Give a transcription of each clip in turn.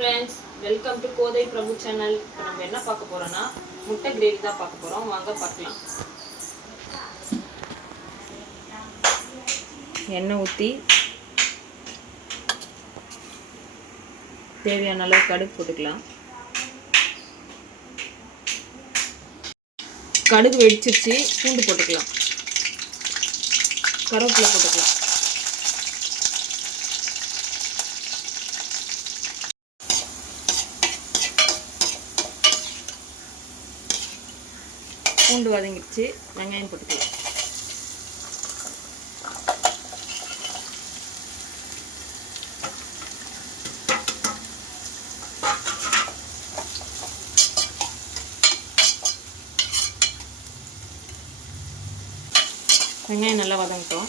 friends, welcome to Kodai Prabhu channel. இப்போ நம்ம என்ன பார்க்க போறோம்னா முட்டை கிரேவி தான் பார்க்க போறோம். வாங்க பார்க்கலாம். எண்ணெய் ஊத்தி தேவையான அளவு கடுகு போட்டுக்கலாம். கடுகு வெடிச்சிருச்சு, பூண்டு போட்டுக்கலாம். கருவேப்பிலை போட்டுக்கலாம். பூண்டு வதங்கிடுச்சு, வெங்காயம் போட்டுக்கலாம். வெங்காயம் நல்லா வதங்கட்டும்.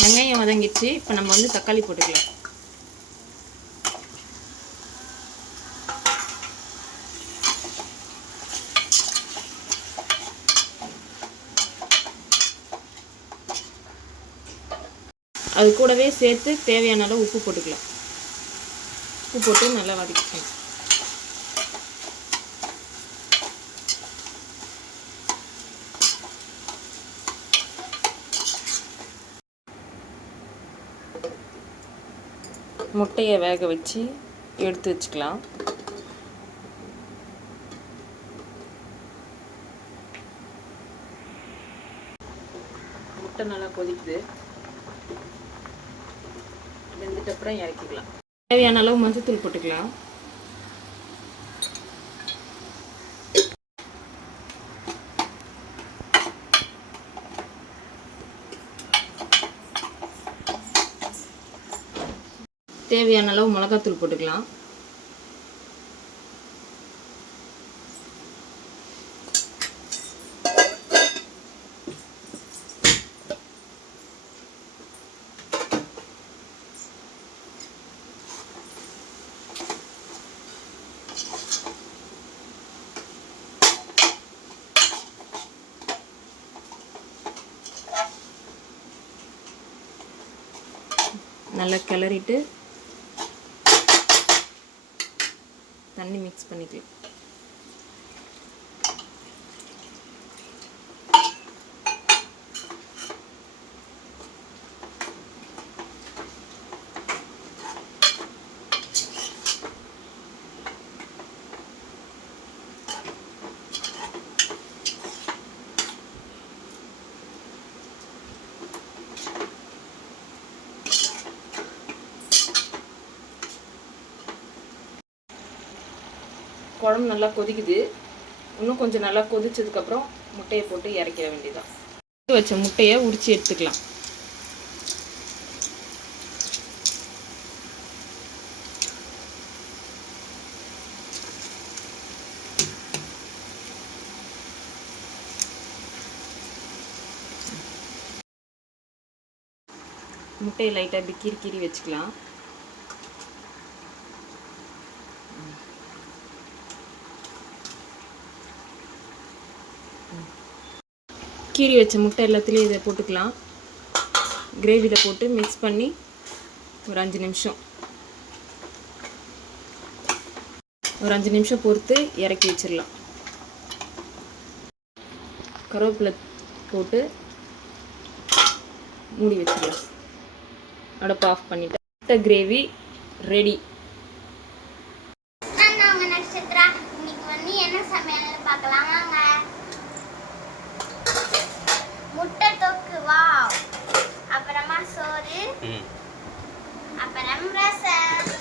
வெங்காயம் வதங்கிடுச்சு, இப்போ நம்ம வந்து தக்காளி போட்டுக்கலாம். அது கூடவே சேர்த்து தேவையான அளவு உப்பு போட்டுக்கலாம். உப்பு போட்டு நல்லா வதக்கிக்கலாம். முட்டையை வேக வச்சு எடுத்து வச்சுக்கலாம். முட்டை நல்லா கொதிக்குது, வெந்துட்டு அப்புறம் இறக்கிக்கலாம். தேவையான அளவு மஞ்சத்தூள் போட்டுக்கலாம். தேவையான அளவு மிளகாத்தூள் போட்டுக்கலாம். நல்லா கிளறிட்டு தண்ணி மிக்ஸ் பண்ணிக்கலாம். குழம்பு நல்லா கொதிக்குது. இன்னும் கொஞ்சம் நல்லா கொதிச்சதுக்கப்புறம் முட்டையை போட்டு இறக்கிட வேண்டியதான். வச்ச முட்டையை உரித்து எடுத்துக்கலாம். முட்டையை லைட்டாக இப்படி கீறி கீறி வச்சுக்கலாம். கீறி வச்ச முட்டை எல்லாத்துலேயும் இதை போட்டுக்கலாம். கிரேவியில் போட்டு மிக்ஸ் பண்ணி ஒரு 5 நிமிஷம் பொறுத்து இறக்கி வச்சிடலாம். கருவேப்பிலை போட்டு மூடி வச்சிடலாம். அடுப்பு ஆஃப் பண்ணிட்டு முட்டை கிரேவி ரெடி. முட்டை தொக்கு, வாவ். அப்புறமா சோறு, அப்புறம் ரசம்.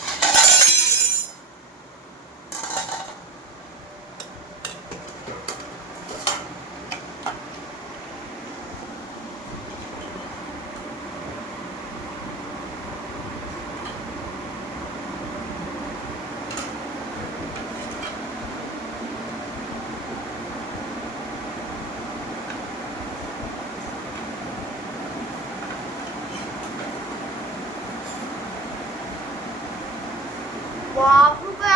வாவ் சூப்பரா